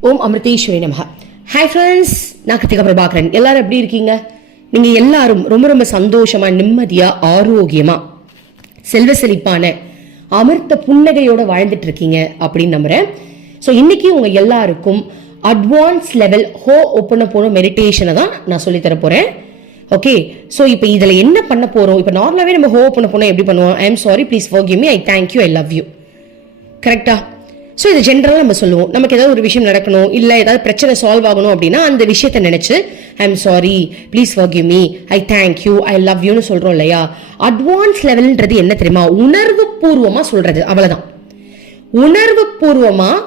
ஓம் அமிர்தேஸ்வரி நமஹ. Hi friends நான் கிருத்திகா பிரபாகரன். எல்லாரும் எப்படி இருக்கீங்க? நீங்கள் எல்லாரும் ரொம்ப ரொம்ப சந்தோஷமாக நிம்மதியாக ஆரோக்கியமாக செல்வ செழிப்பான அமிர்த புன்னகையோட வாழ்ந்துட்டு இருக்கீங்க அப்படின்னு நம்புகிறேன் ஸோ இன்னைக்கு உங்கள் எல்லாருக்கும் அட்வான்ஸ் லெவல் ஹோ ஒப்பன போன மெடிடேஷனை தான் நான் சொல்லித்தர போகிறேன் ஓகே ஸோ இப்போ இதில் என்ன பண்ண போகிறோம் இப்போ நார்மலாகவே நம்ம ஹோ ஓப்பன் போனால் எப்படி பண்ணுவோம்? I am sorry please forgive me I thank you I love you கரெக்டாக ஸோ இது ஜென்ரலாக நம்ம சொல்லுவோம். நமக்கு ஏதாவது ஒரு விஷயம் நடக்கணும் இல்லை ஏதாவது பிரச்சனை சால்வ் ஆகணும் அப்படின்னா அந்த விஷயத்தை நினச்சி I am sorry please forgive me I thank you I love யூன்னு சொல்கிறோம் இல்லையா? அட்வான்ஸ் லெவல்ன்றது என்ன தெரியுமா? உணர்வு பூர்வமாக சொல்கிறது அவ்வளோதான் உணர்வு பூர்வமாக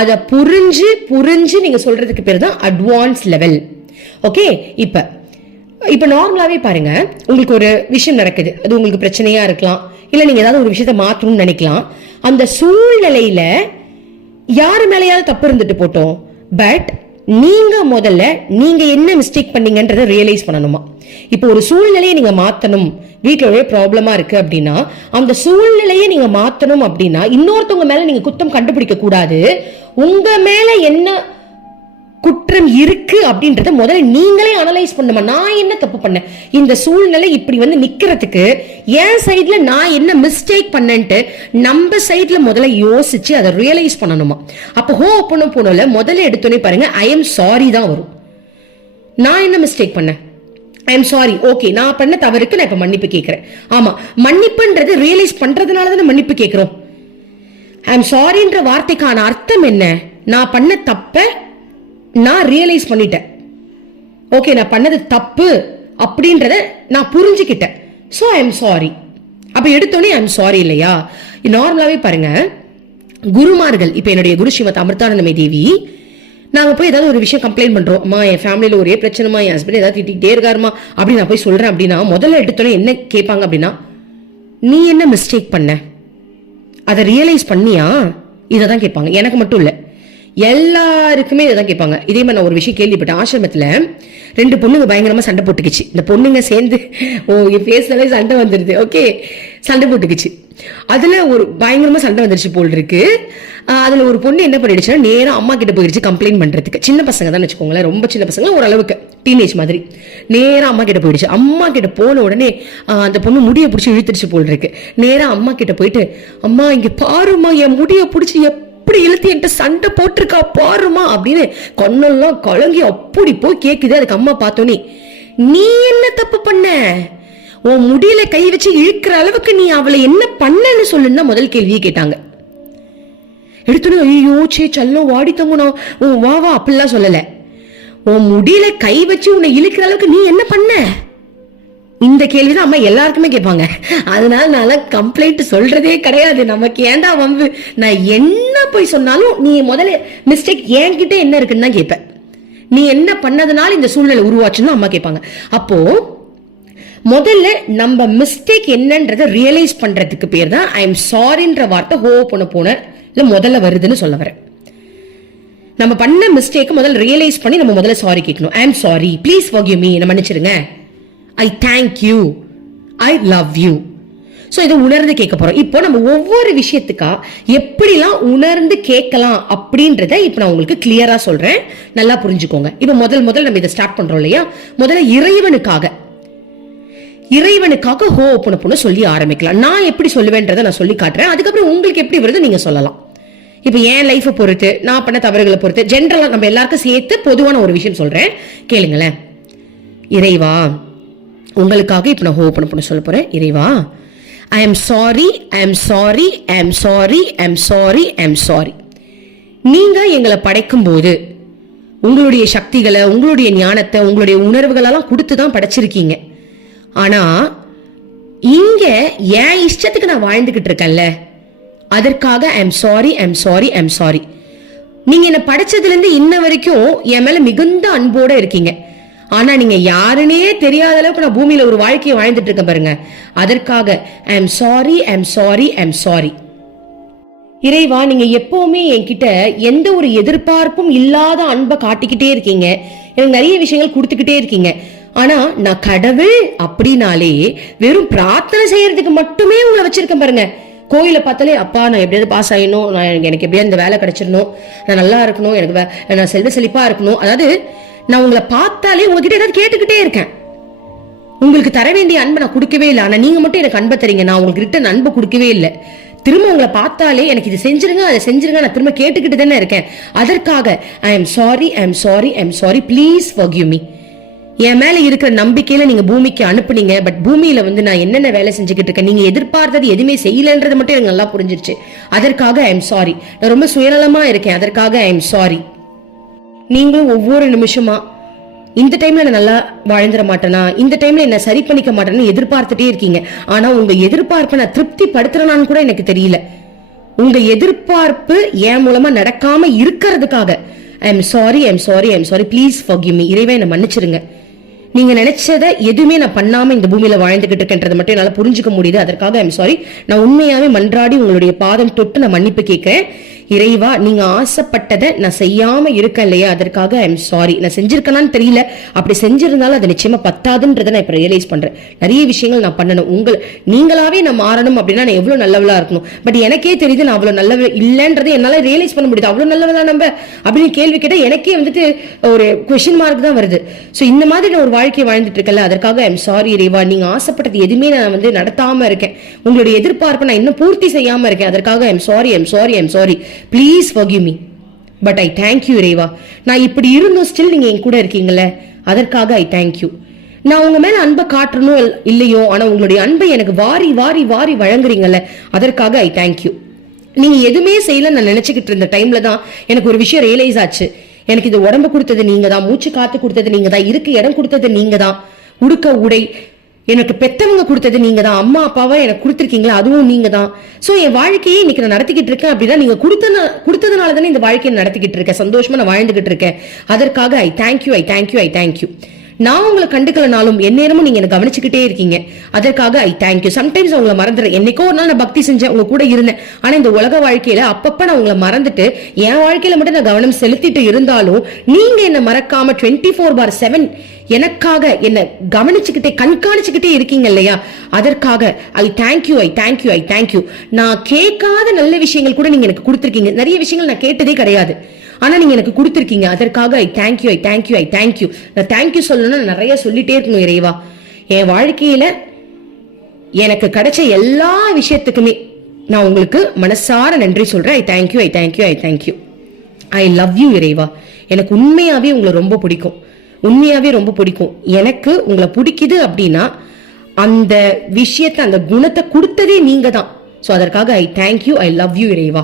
அதை புரிஞ்சு புரிஞ்சு நீங்கள் சொல்கிறதுக்கு பேர் தான் அட்வான்ஸ் லெவல் ஓகே இப்போ இப்போ நார்மலாகவே பாருங்கள் உங்களுக்கு ஒரு விஷயம் நடக்குது. அது உங்களுக்கு பிரச்சனையாக இருக்கலாம். இல்லை நீங்கள் ஏதாவது ஒரு விஷயத்த மாற்றணும்னு நினைக்கலாம். அந்த சூழ்நிலையில் யாரு மேலேயாவது தப்பு இருந்துட்டு போட்டோம். பட் நீங்க முதல்ல நீங்க என்ன மிஸ்டேக் பண்ணீங்கன்றத ரியலைஸ் பண்ணணுமா? இப்போ ஒரு சூழ்நிலையை நீங்க மாத்தணும். வீட்டில் ஒரே ப்ராப்ளமா இருக்கு அப்படின்னா அந்த சூழ்நிலையை நீங்க மாத்தணும் அப்படின்னா இன்னொருத்தவங்க மேல நீங்க குத்தம் கண்டுபிடிக்க கூடாது உங்க மேல என்ன குற்றம் இருக்கு அப்படின்றத முதல்ல நீங்களே அனலைஸ் பண்ணுமா? நான் என்ன தப்பு பண்ணேன்? இந்த சூழ்நிலை இப்படி வந்து நிக்கிறதுக்கு என் சைட்ல நான் என்ன மிஸ்டேக் பண்ணேன்ட்டு நம்ம சைட்ல முதல்ல யோசிச்சு அதை ரியலைஸ் பண்ணணுமா? அப்போ ஹோ பண்ண போனோம்ல முதல்ல எடுத்தோன்னே பாருங்க ஐ எம் சாரி தான் வரும். நான் என்ன மிஸ்டேக் பண்ணேன்? ஐ எம் சாரி ஓகே நான் பண்ண தவறுக்கு நான் இப்ப மன்னிப்பு கேட்கிறேன். ஆமா மன்னிப்புன்றது ரியலைஸ் பண்றதுனால தானே மன்னிப்பு கேட்கிறோம். ஐ எம் சாரின்ற வார்த்தைக்கான அர்த்தம் என்ன? நான் பண்ண தப்பை நான் ரியலைஸ் பண்ணிட்டேன். ஓகே நான் பண்ணது தப்பு அப்படின்றத நான் புரிஞ்சுக்கிட்டேன். ஸோ ஐ எம் சாரி அப்போ எடுத்தோடனே ஐ எம் சாரி இல்லையா? நார்மலாகவே பாருங்க. குருமார்கள் இப்போ என்னுடைய குரு ஸ்ரீமத் அமிர்தானந்தமை தேவி நாங்கள் போய் ஏதாவது ஒரு விஷயம் கம்ப்ளைண்ட் பண்ணுறோம் அம்மா என் ஃபேமிலியில் ஒரே பிரச்சனைமா என் ஹஸ்பண்ட் ஏதாவது திட்டிகிட்டே இருக்காருமா? அப்படின்னு நான் போய் சொல்கிறேன் அப்படின்னா முதல்ல எடுத்தோடனே என்ன கேட்பாங்க அப்படின்னா நீ என்ன மிஸ்டேக் பண்ண? அதை ரியலைஸ் பண்ணியா? இதை தான் கேட்பாங்க. எனக்கு மட்டும் இல்லை. எல்லாருக்குமே இதை தான் கேட்பாங்க. இதே மாதிரி நான் ஒரு விஷயம் கேள்விப்பட்டேன். ஆசிரமத்தில் ரெண்டு பொண்ணுங்க பயங்கரமா சண்டை போட்டுக்கிச்சு. இந்த பொண்ணுங்க சேர்ந்து ஓ என் பேசினாலே சண்டை வந்துடுது ஓகே சண்டை போட்டுக்கிச்சு. அதுல ஒரு பயங்கரமா சண்டை வந்துருச்சு போல் இருக்கு. அதில் அதுல ஒரு பொண்ணு என்ன பண்ணிடுச்சுன்னா நேரா அம்மா கிட்ட போயிடுச்சு கம்ப்ளைண்ட் பண்றதுக்கு. சின்ன பசங்க தான் வச்சுக்கோங்களேன். ரொம்ப சின்ன பசங்க ஓரளவுக்கு. டீனேஜ் மாதிரி. நேரா அம்மா கிட்ட போயிடுச்சு. அம்மா கிட்ட போன உடனே ஆஹ் அந்த பொண்ணு முடியை பிடிச்சி இழுத்துருச்சு போல் இருக்கு. நேரா அம்மா கிட்ட போயிட்டு அம்மா இங்கே பாருமா என் முடியை பிடிச்சி எப்படி இழுத்து என்கிட்ட சண்டை போட்டிருக்கா பாருமா அப்படின்னு கண்ணெல்லாம் கலங்கி அப்படி போய் கேட்குது அதுக்கு அம்மா பார்த்தோன்னே நீ என்ன தப்பு பண்ண? உன் முடியல கை வச்சு இழுக்கிற அளவுக்கு நீ அவளை என்ன பண்ணன்னு சொல்லுன்னா முதல் கேள்வியை கேட்டாங்க. எடுத்துன்னு ஐயோ சே சல்லம் வாடி தங்குனா உன் வா வா அப்படிலாம் சொல்லலை. உன் முடியல கை வச்சு உன்னை இழுக்கிற அளவுக்கு நீ என்ன பண்ண? இந்த கேள்வி தான் அம்மா எல்லாருக்குமே கேட்பாங்க. அதனால நான் கம்ப்ளைண்ட் சொல்றதே கிடையாது. நமக்கு ஏன்டா வம்பு? நான் என்ன போய் சொன்னாலும் நீ முதல்ல மிஸ்டேக் என்கிட்ட என்ன இருக்குன்னு தான் கேட்பேன். நீ என்ன பண்ணதுனால இந்த சூழ்நிலை உருவாச்சுன்னு அம்மா கேட்பாங்க. அப்போ முதல்ல நம்ம மிஸ்டேக் என்னன்றதை ரியலைஸ் பண்றதுக்கு பேர் தான் ஐ எம் சாரின்ற வார்த்தை ஹோ பண்ண போன இல்லை முதல்ல வருதுன்னு சொல்ல வரேன். நம்ம பண்ண மிஸ்டேக்கை முதல்ல ரியலைஸ் பண்ணி நம்ம முதல்ல சாரி கேட்கணும். I am sorry please forgive me என்ன மன்னிச்சிருங்க. I thank you I love you so இதை உணர்ந்து கேட்க போகிறோம் இப்போ நம்ம ஒவ்வொரு விஷயத்துக்கா எப்படிலாம் உணர்ந்து கேட்கலாம் அப்படின்றத இப்போ நான் உங்களுக்கு கிளியராக சொல்கிறேன் நல்லா புரிஞ்சுக்கோங்க. இப்போ முதல் முதல் நம்ம இதை ஸ்டார்ட் பண்ணுறோம் இல்லையா? முதல்ல இறைவனுக்காக. இறைவனுக்காக ஹோ ஓப்பன் பண்ண சொல்லி ஆரம்பிக்கலாம். நான் எப்படி சொல்லுவேன்றதை நான் சொல்லி காட்டுறேன். அதுக்கப்புறம் உங்களுக்கு எப்படி வருது நீங்கள் சொல்லலாம். இப்போ என் லைஃப்பை பொறுத்து நான் பண்ண தவறுகளை பொறுத்து ஜென்ரலாக நம்ம எல்லாருக்கும் சேர்த்து பொதுவான ஒரு விஷயம் சொல்கிறேன் கேளுங்களேன். இறைவா உங்களுக்காக இப்போ நான் ஹோ ஓப்பன் பண்ண சொல்ல போகிறேன் இறைவா I am sorry I am sorry I am sorry I am sorry I am sorry நீங்கள் எங்களை படைக்கும் போது உங்களுடைய சக்திகளை உங்களுடைய ஞானத்தை உங்களுடைய உணர்வுகளெல்லாம் கொடுத்து தான் படைச்சிருக்கீங்க. ஆனால் இங்கே என் இஷ்டத்துக்கு நான் வாழ்ந்துக்கிட்டு இருக்கேன்ல அதற்காக I am sorry I am sorry I am sorry நீங்கள் என்னை படைச்சதுலேருந்து இன்ன வரைக்கும் என் மேலே மிகுந்த அன்போடு இருக்கீங்க. ஆனா நீங்க யாருன்னே தெரியாத அளவுக்கு நான் பூமியில ஒரு வாழ்க்கையை வாழ்ந்துட்டு இருக்கேன் பாருங்க. அதற்காக I am sorry I am sorry I am sorry இறைவா நீங்க எப்பவுமே என்கிட்ட எந்த ஒரு எதிர்பார்ப்பும் இல்லாத அன்பை காட்டிக்கிட்டே இருக்கீங்க. எனக்கு நிறைய விஷயங்கள் கொடுத்துக்கிட்டே இருக்கீங்க. ஆனா நான் கடவுள் அப்படின்னாலே வெறும் பிரார்த்தனை செய்யறதுக்கு மட்டுமே உங்களை வச்சிருக்கேன் பாருங்க. கோயிலை பார்த்தாலே அப்பா நான் எப்படியாவது பாஸ் ஆகணும் நான் எனக்கு- எனக்கு எப்படியாவது இந்த வேலை கிடைச்சிடணும். நான் நல்லா இருக்கணும். எனக்கு வே- நான் செல்வ செழிப்பா இருக்கணும். அதாவது நான் உங்களை பார்த்தாலே உங்ககிட்ட ஏதாவது கேட்டுக்கிட்டே இருக்கேன். உங்களுக்கு தர வேண்டிய அன்பை நான் கொடுக்கவே இல்லை. ஆனா நீங்க மட்டும் எனக்கு அன்பை தரீங்க. நான் உங்களுக்கு ரிட்டன் அன்பு கொடுக்கவே இல்லை. திரும்ப உங்களை பார்த்தாலே எனக்கு இது செஞ்சிருங்க அதை செஞ்சிருங்க. நான் திரும்ப கேட்டுக்கிட்டு தானே இருக்கேன். அதற்காக I am sorry I am sorry I am sorry please forgive me என் மேல இருக்கிற நம்பிக்கையில நீங்க பூமிக்கு அனுப்புனீங்க. பட் பூமியில வந்து நான் என்னென்ன வேலை செஞ்சுக்கிட்டு இருக்கேன்? நீங்க எதிர்பார்த்தது எதுவுமே செய்யலன்றது மட்டும் எனக்கு நல்லா புரிஞ்சிருச்சு. அதற்காக ஐ எம் சாரி நான் ரொம்ப சுயநலமா இருக்கேன். அதற்காக ஐ எம் சாரி நீங்களும் ஒவ்வொரு நிமிஷமா இந்த டைம்ல நான் நல்லா வாழ்ந்துட மாட்டேனா? இந்த டைம்ல என்ன சரி பண்ணிக்க மாட்டேன்னு எதிர்பார்த்துட்டே இருக்கீங்க. ஆனா உங்க எதிர்பார்ப்பை நான் திருப்தி படுத்துறனான்னு கூட எனக்கு தெரியல. உங்க எதிர்பார்ப்பு என் மூலமா நடக்காம இருக்கிறதுக்காக. I am sorry I am sorry I am sorry please forgive me இறைவே என்னை மன்னிச்சிருங்க. நீங்க நினைச்சத எதுவுமே நான் பண்ணாம இந்த பூமியில வாழ்ந்துகிட்டு இருக்கேன்றதை மட்டும் என்னால புரிஞ்சுக்க முடியுது. அதற்காக ஐம் சாரி நான் உண்மையாவே மன்றாடி உங்களுடைய பாதம் தொட்டு நான் மன்னிப்பு கேட்கிறேன். இறைவா நீங்க ஆசைப்பட்டதை நான் செய்யாம இருக்கேன் இல்லையா? அதற்காக ஐம் சாரி நான் செஞ்சிருக்கேனான்னு தெரியல. அப்படி செஞ்சிருந்தாலும் அது நிச்சயமா பத்தாதுன்றதை நான் இப்ப ரியலைஸ் பண்றேன். நிறைய விஷயங்கள் நான் பண்ணணும். உங்கள் நீங்களாவே நான் மாறணும் அப்படின்னா நான் எவ்வளவு நல்லவளா இருக்கணும்? பட் எனக்கே தெரியுது நான் அவ்வளவு நல்லவ இல்லைன்றதை என்னால ரியலைஸ் பண்ண முடியுது. அவ்வளவு நல்லவளா நம்ம? அப்படின்னு கேள்வி கேட்டா எனக்கே வந்துட்டு ஒரு கொஸ்டின் மார்க் தான் வருது. சோ இந்த மாதிரி நான் ஒரு வாழ்க்கை வாழ்ந்துட்டு இருக்கல அதற்காக எம் சாரி இறைவா. நீங்க ஆசைப்பட்டது எதுவுமே நான் வந்து நடத்தாம இருக்கேன். உங்களுடைய எதிர்பார்ப்பை நான் இன்னும் பூர்த்தி செய்யாம இருக்கேன். அதற்காக I'm sorry I'm sorry I'm sorry please forgive me but I thank you Rewa நான் இப்படி இருந்தும் ஸ்டில் நீங்க என் கூட இருக்கீங்கல்ல? அதற்காக ஐ தேங்க்யூ நான் உங்க மேல அன்பை காட்டணும் இல்லையோ ஆனா உங்களுடைய அன்பை எனக்கு வாரி வாரி வாரி வழங்குறீங்கல்ல? அதற்காக ஐ தேங்க்யூ நீங்க எதுவுமே செய்யல நான் நினைச்சுக்கிட்டு இருந்த டைம்ல தான் எனக்கு ஒரு விஷயம் ரியலைஸ் ஆச்சு. எனக்கு இது உடம்பு கொடுத்தது நீங்க தான் மூச்சு காத்து கொடுத்தது நீங்க தான் இருக்க இடம் கொடுத்தது நீங்க தான் உடுக்க உடை எனக்கு பெத்தவங்க கொடுத்தது நீங்க தான் அம்மா அப்பாவா எனக்கு கொடுத்துருக்கீங்களா? அதுவும் நீங்க தான் சோ என் வாழ்க்கையை இன்னைக்கு நான் நடத்திக்கிட்டு இருக்கேன் அப்படின்னா நீங்க கொடுத்த கொடுத்ததுனால தானே இந்த வாழ்க்கையை நடத்திக்கிட்டு இருக்கேன். சந்தோஷமா நான் வாழ்ந்துகிட்டு இருக்கேன். அதற்காக I thank you I thank you I thank you நான் உங்களை கண்டுக்கலனாலும் எந்நேரமும் நீங்க என்ன கவனிச்சுக்கிட்டே இருக்கீங்க. அதற்காக ஐ தேங்க்யூ சம்டைம்ஸ் உங்களை மறந்துடுறேன். என்னைக்கோ ஒரு நாள் நான் பக்தி செஞ்சேன். உங்க கூட இருந்தேன். ஆனா இந்த உலக வாழ்க்கையில அப்பப்ப நான் உங்களை மறந்துட்டு என் வாழ்க்கையில மட்டும் நான் கவனம் செலுத்திட்டு இருந்தாலும் நீங்க என்ன மறக்காம டுவெண்ட்டி ஃபோர் பார் செவன் எனக்காக என்ன கவனிச்சுக்கிட்டே கண்காணிச்சுக்கிட்டே இருக்கீங்க இல்லையா? அதற்காக I thank you I thank you I thank you நான் கேட்காத நல்ல விஷயங்கள் கூட நீங்க எனக்கு கொடுத்துருக்கீங்க. நிறைய விஷயங்கள் நான் கேட்டதே கிடையாது. ஆனா நீங்க எனக்கு கொடுத்துருக்கீங்க. அதற்காக I thank you I thank you I thank you நான் தேங்க்யூ சொல்லணும்னு நிறைய சொல்லிட்டே இருக்கணும் இறைவா. என் வாழ்க்கையில எனக்கு கிடைச்ச எல்லா விஷயத்துக்குமே நான் உங்களுக்கு மனசார நன்றி சொல்றேன். I thank you I thank you I thank you I love you இறைவா. எனக்கு உண்மையாவே உங்களை ரொம்ப பிடிக்கும். உண்மையாவே ரொம்ப பிடிக்கும். எனக்கு உங்களை பிடிக்குது அப்படின்னா அந்த விஷயத்தை அந்த குணத்தை கொடுத்ததே நீங்க தான் ஸோ அதற்காக I thank you I love you இறைவா.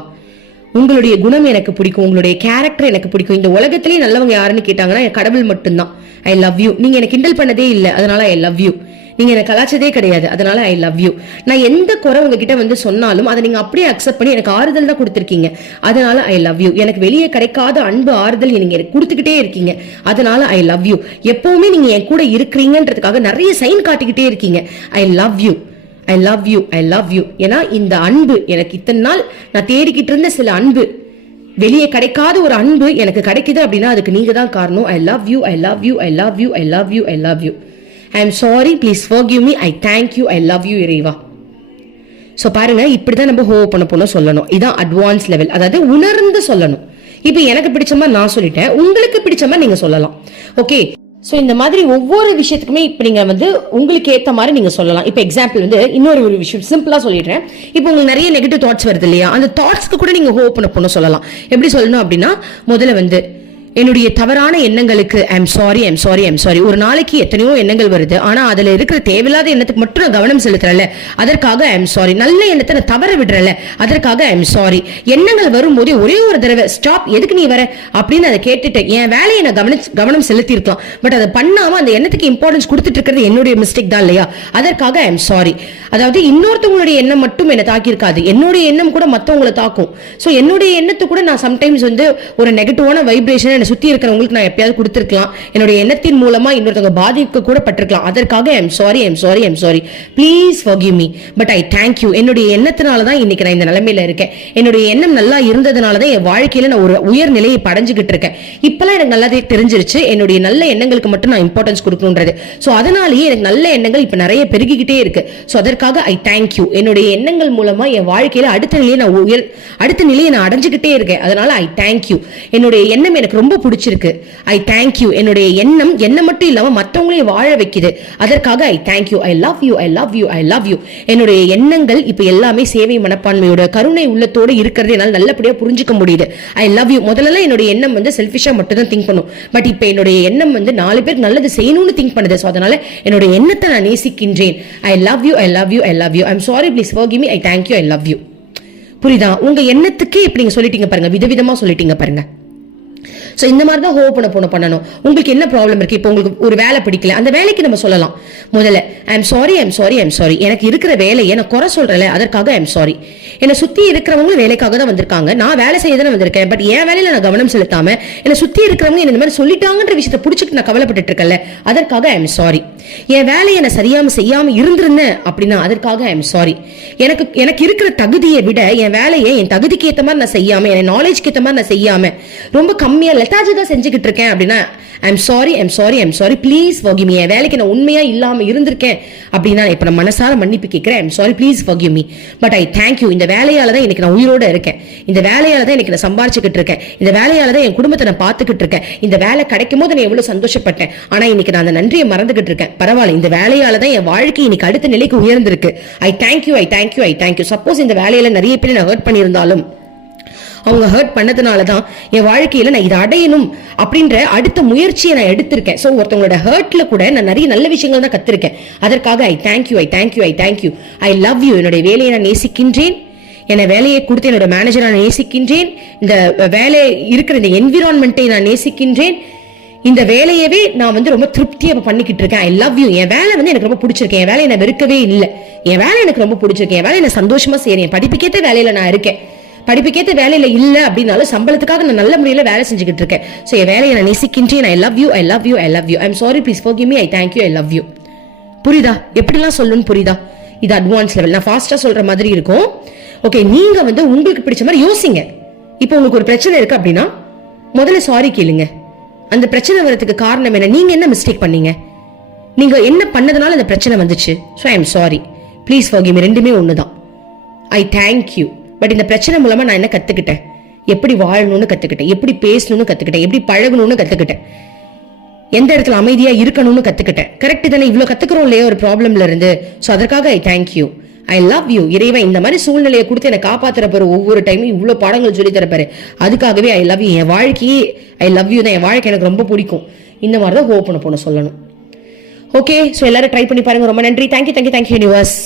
உங்களுடைய குணம் எனக்கு பிடிக்கும் உங்களுடைய கேரக்டர் எனக்கு பிடிக்கும். இந்த உலகத்திலேயே நல்லவங்க யாருன்னு கேட்டாங்கன்னா என் கடவுள் மட்டும்தான். ஐ லவ் யூ நீங்க எனக்கு கிண்டல் பண்ணதே இல்லை அதனால ஐ லவ் யூ நீங்க எனக்கு கலாச்சதே கிடையாது அதனால ஐ லவ் யூ நான் எந்த குறை உங்ககிட்ட வந்து சொன்னாலும் அதை நீங்க அப்படியே அக்செப்ட் பண்ணி எனக்கு ஆறுதல் தான் கொடுத்துருக்கீங்க. அதனால ஐ லவ் யூ எனக்கு வெளியே கிடைக்காத அன்பு ஆறுதல் நீங்க எனக்கு கொடுத்துக்கிட்டே இருக்கீங்க. அதனால ஐ லவ் யூ எப்பவுமே நீங்க என் கூட இருக்கிறீங்கன்றதுக்காக நிறைய சைன் காட்டிக்கிட்டே இருக்கீங்க. I love you I love you I love you ஏன்னா இந்த அன்பு எனக்கு இத்தனை நாள் நான் தேடிக்கிட்டு இருந்த சில அன்பு வெளியே கிடைக்காத ஒரு அன்பு எனக்கு கிடைக்குது அப்படின்னா அதுக்கு நீங்க தான் காரணம். I love you I love you I love you I love you I love you I am sorry please forgive me I thank you I love you இறைவா ஸோ பாருங்க இப்படி தான் நம்ம ஹோ பண்ண போன சொல்லணும். இதான் அட்வான்ஸ் லெவல் அதாவது உணர்ந்து சொல்லணும். இப்போ எனக்கு பிடிச்ச மாதிரி நான் சொல்லிட்டேன். உங்களுக்கு பிடிச்ச மாதிரி நீங்க சொல்லலாம். ஓகே ஸோ இந்த மாதிரி ஒவ்வொரு விஷயத்துக்குமே இப்போ நீங்கள் வந்து உங்களுக்கு ஏற்ற மாதிரி நீங்கள் சொல்லலாம். இப்போ எக்ஸாம்பிள் வந்து இன்னொரு ஒரு விஷயம் சிம்பிளாக சொல்லிடுறேன். இப்போ உங்களுக்கு நிறைய நெகட்டிவ் தாட்ஸ் வருது இல்லையா? அந்த தாட்ஸ்க்கு கூட நீங்கள் ஹோ பண்ண சொல்லலாம். எப்படி சொல்லணும் அப்படின்னா முதல்ல வந்து என்னுடைய தவறான எண்ணங்களுக்கு I'm sorry I'm sorry I'm sorry ஒரு நாளைக்கு எத்தனையோ எண்ணங்கள் வருது. ஆனால் அதில் இருக்கிற தேவையில்லாத எண்ணத்துக்கு மட்டும் நான் கவனம் செலுத்துறல அதற்காக ஐம் சாரி நல்ல எண்ணத்தை நான் தவற விடுறல அதற்காக ஐம் சாரி எண்ணங்கள் வரும்போதே ஒரே ஒரு தடவை ஸ்டாப் எதுக்கு நீ வர? அப்படின்னு அதை கேட்டுட்டு என் வேலையை நான் கவனிச்சு கவனம் செலுத்திருக்கலாம் பட் அதை பண்ணாமல் அந்த எண்ணத்துக்கு இம்பார்ட்டன்ஸ் கொடுத்துட்டு இருக்கிறது என்னுடைய மிஸ்டேக் தான் இல்லையா? அதற்காக ஐம் சாரி அதாவது இன்னொருத்தவங்களுடைய எண்ணம் மட்டும் என்னை தாக்கியிருக்காது. என்னுடைய எண்ணம் கூட மற்றவங்களை தாக்கும். ஸோ என்னுடைய எண்ணத்தை கூட நான் சம்டைம்ஸ் வந்து ஒரு நெகட்டிவான வைப்ரேஷன் என்னை சுத்தி இருக்கிறவங்களுக்கு நான் எப்பயாவது கொடுத்துருக்கலாம். என்னுடைய எண்ணத்தின் மூலமா இன்னொருத்தவங்க பாதிக்க கூட பட்டிருக்கலாம். அதற்காக I'm sorry I'm sorry I'm sorry please forgive me but I thank you என்னுடைய எண்ணத்தினால தான் இன்னைக்கு நான் இந்த நிலைமையில இருக்கேன். என்னுடைய எண்ணம் நல்லா இருந்ததுனால தான் என் வாழ்க்கையில நான் ஒரு உயர் நிலையை படைஞ்சுக்கிட்டு இருக்கேன். இப்பெல்லாம் எனக்கு நல்லாவே தெரிஞ்சிருச்சு. என்னுடைய நல்ல எண்ணங்களுக்கு மட்டும் நான் இம்பார்ட்டன்ஸ் கொடுக்கணுன்றது ஸோ அதனாலேயே எனக்கு நல்ல எண்ணங்கள் இப்போ நிறைய பெருகிக்கிட்டே இருக்கு. ஸோ அதற்காக ஐ தேங்க் யூ என்னுடைய எண்ணங்கள் மூலமா என் வாழ்க்கையில அடுத்த நிலையை நான் உயர் அடுத்த நிலையை நான் அடைஞ்சுக்கிட்டே இருக்கேன். அதனால ஐ தேங்க் யூ என்னுடைய எண்ணம் எனக்கு ரொம்ப பிடிச்சிருக்கு. ஐ தேங்க் யூ என்னுடைய எண்ணம் என்ன மட்டும் இல்லாம மற்றவங்களையும் வாழ வைக்குது. அதற்காக I thank you I love you I love you I love you என்னுடைய எண்ணங்கள் இப்போ எல்லாமே சேவை மனப்பான்மையோட கருணை உள்ளத்தோட இருக்கிறது. என்னால் நல்லபடியா புரிஞ்சுக்க முடியுது. ஐ லவ் யூ முதல்ல என்னுடைய எண்ணம் வந்து செல்ஃபிஷாக மட்டும் தான் திங்க் பண்ணும். பட் இப்போ என்னுடைய எண்ணம் வந்து நாலு பேருக்கு நல்லது செய்யணும்னு திங்க் பண்ணுது. ஸோ அதனால என்னுடைய எண்ணத்தை நான் நேசிக்கின்றேன். I love you I love you I love you I'm sorry please forgive me I thank you I love you புரியுதா? உங்க எண்ணத்துக்கே இப்படி நீங்க சொல்லிட்டீங்க பாருங்க. விதவிதமா சொல்லிட்டீங்க பாருங்க. ஸோ இந்த மாதிரி தான் ஹோப் பண்ண போன பண்ணணும். உங்களுக்கு என்ன ப்ராப்ளம் இருக்கு? இப்போ உங்களுக்கு ஒரு வேலை பிடிக்கல. அந்த வேலைக்கு நம்ம சொல்லலாம். முதல்ல I'm sorry I'm sorry I'm sorry எனக்கு இருக்கிற வேலையை நான் குறை சொல்றேன்ல. அதற்காக ஐம் சாரி என்னை சுத்தி இருக்கிறவங்களும் வேலைக்காக தான் வந்திருக்காங்க. நான் வேலை செய்ய தானே வந்திருக்கேன். பட் என் வேலையில நான் கவனம் செலுத்தாம என்னை சுத்தி இருக்கிறவங்க என்ன இந்த மாதிரி சொல்லிட்டாங்கன்ற விஷயத்தை பிடிச்சிட்டு நான் கவலைப்பட்டுட்டு இருக்கல அதற்காக ஐம் சாரி என் வேலையை நான் சரியாம செய்யாம இருந்திருந்தேன் அப்படின்னா அதற்காக ஐம் சாரி எனக்கு எனக்கு இருக்கிற தகுதியை விட என் வேலையை என் தகுதிக்கு ஏத்த மாதிரி நான் செய்யாம என் நாலேஜ்க்கு ஏத்த மாதிரி நான் செய்யாம ரொம்ப கம்மியா தான் செஞ்சுக்கிட்டு இருக்கேன் அப்படின்னா I'm sorry I'm sorry I'm sorry please forgive me என் வேலைக்கு நான் உண்மையா இல்லாம இருந்திருக்கேன் அப்படின்னா இப்போ நான் மனசார மன்னிப்பு கேட்குறேன். I'm sorry please forgive me but I thank you இந்த வேலையால தான் இன்னைக்கு நான் உயிரோட இருக்கேன். இந்த வேலையால் தான் எனக்கு நான் சம்பாரிச்சுக்கிட்டு இருக்கேன். இந்த வேலையால் தான் என் குடும்பத்தை நான் பார்த்துக்கிட்டு இருக்கேன். இந்த வேலை கிடைக்கும் போது நான் எவ்வளவு சந்தோஷப்பட்டேன். ஆனா இன்னைக்கு நான் அந்த நன்றியை மறந்துகிட்டு இருக்கேன். பரவாயில்ல இந்த வேலையால தான் என் வாழ்க்கை இன்னைக்கு அடுத்த நிலைக்கு உயர்ந்திருக்கு. I thank you I thank you I thank you suppose இந்த வேலையில நிறைய பேர் நான் ஹர்ட் பண்ணியிருந்தாலும் அவங்க ஹர்ட் பண்ணதுனால தான் என் வாழ்க்கையில் நான் இதை அடையணும் அப்படின்ற அடுத்த முயற்சியை நான் எடுத்திருக்கேன். ஸோ ஒருத்தவங்களோட ஹர்ட்ல கூட நான் நிறைய நல்ல விஷயங்கள் தான் கற்றுருக்கேன் அதற்காக I thank you I thank you I thank you I love you என்னுடைய வேலையை நான் நேசிக்கின்றேன். என்னை வேலையை கொடுத்து என்னோட மேனேஜரை நான் நேசிக்கின்றேன். இந்த வேலை இருக்கிற இந்த என்விரான்மெண்ட்டை நான் நேசிக்கின்றேன். இந்த வேலையவே நான் வந்து ரொம்ப திருப்தியாக பண்ணிக்கிட்டு இருக்கேன். ஐ லவ் யூ என் வேலை வந்து எனக்கு ரொம்ப பிடிச்சிருக்கேன் என் வேலையை நான் வெறுக்கவே இல்லை. என் வேலை எனக்கு ரொம்ப பிடிச்சிருக்கு. என் வேலையை நான் சந்தோஷமாக செய்கிறேன் என் படிப்புக்கேற்ற வேலையில் நான் இருக்கேன். படிப்புக்கேற்ற வேலையில இல்ல அப்படின்னாலும் சம்பளத்துக்காக நான் நல்ல முறையில வேலை செஞ்சுக்கிட்டு இருக்கேன். ஸோ என் வேலையை நான் நேசிக்கின்றேன். I love you I love you I love you I'm sorry please forgive gimme I thank you I love you புரியுதா? எப்படிலாம் சொல்லணும்னு புரியுதா? இது அட்வான்ஸ் லெவல் நான் ஃபாஸ்டா சொல்ற மாதிரி இருக்கும். ஓகே நீங்க வந்து உங்களுக்கு பிடிச்ச மாதிரி யோசிங்க. இப்போ உங்களுக்கு ஒரு பிரச்சனை இருக்கு அப்படின்னா முதல்ல சாரி கேளுங்க. அந்த பிரச்சனை வரதுக்கு காரணம் என்ன? நீங்க என்ன மிஸ்டேக் பண்ணீங்க? நீங்க என்ன பண்ணதுனால அந்த பிரச்சனை வந்துச்சு? So I am sorry please forgive ரெண்டுமே ரெண்டுமே தான் ஐ தேங்க் யூ பட் இந்த பிரச்சனை மூலமா நான் என்ன கத்துக்கிட்டேன்? எப்படி வாழணும்னு கத்துக்கிட்டேன். எப்படி பேசணும்னு கத்துக்கிட்டேன். எப்படி பழகணும்னு கத்துக்கிட்டேன். எந்த இடத்துல அமைதியா இருக்கணும்னு கத்துக்கிட்டேன். கரெக்ட் தானே? இவ்வளவு கத்துக்கிறோம் இல்லையா? ஒரு ப்ராப்ளம்ல இருந்து. ஸோ அதற்காக I thank you I love you இறைவன் இந்த மாதிரி சூழ்நிலையை கொடுத்து என்னை காப்பாத்துற பாரு. ஒவ்வொரு டைமும் இவ்வளவு பாடங்கள் சொல்லி தரப்பாரு அதுக்காகவே ஐ லவ் யூ என் வாழ்க்கையே ஐ லவ் யூ தான். என் வாழ்க்கை எனக்கு ரொம்ப பிடிக்கும். இந்த மாதிரி தான் ஹோப் பண்ண போன சொல்லணும். ஓகே ஸோ எல்லாரும் ட்ரை பண்ணி பாருங்க. ரொம்ப நன்றி. Thank you thank you thank you universe